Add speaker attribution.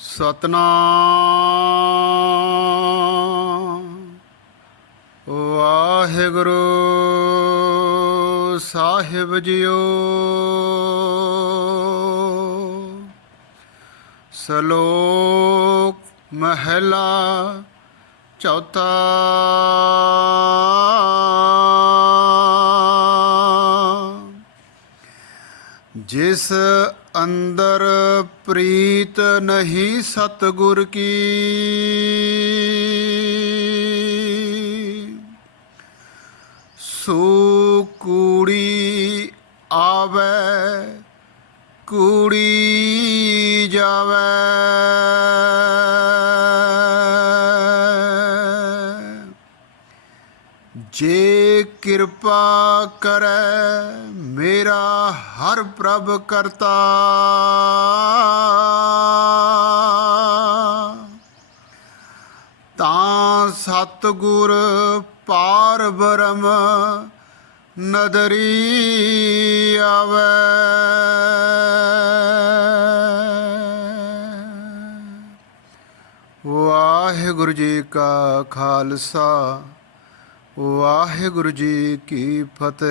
Speaker 1: ਸਤਨਾਮ। ਵਾਹਿਗੁਰੂ ਸਾਹਿਬ JIO. ਸ਼ਲੋਕ ਮਹਿਲਾ ਚੌਥਾ ਜਿਸ ਅੰਦਰ ਪ੍ਰੀਤ ਨਹੀਂ ਸਤਗੁਰ ਕੀ। ਸੋ ਕੂੜੀ ਆਵੇ ਕੂੜੀ ਜਾਵੇ। ਜੇ ਕਿਰਪਾ ਕਰੈ ਹਰ ਪ੍ਰਭ ਕਰਤਾ। ਤਾਂ ਸਤਗੁਰ ਪਾਰ ਬ੍ਰਹਮ ਨਦਰੀ ਆਵੇ। ਵਾਹਿਗੁਰੂ ਜੀ ਕਾ ਖਾਲਸਾ, ਵਾਹਿਗੁਰੂ ਜੀ ਕੀ ਫਤਿਹ।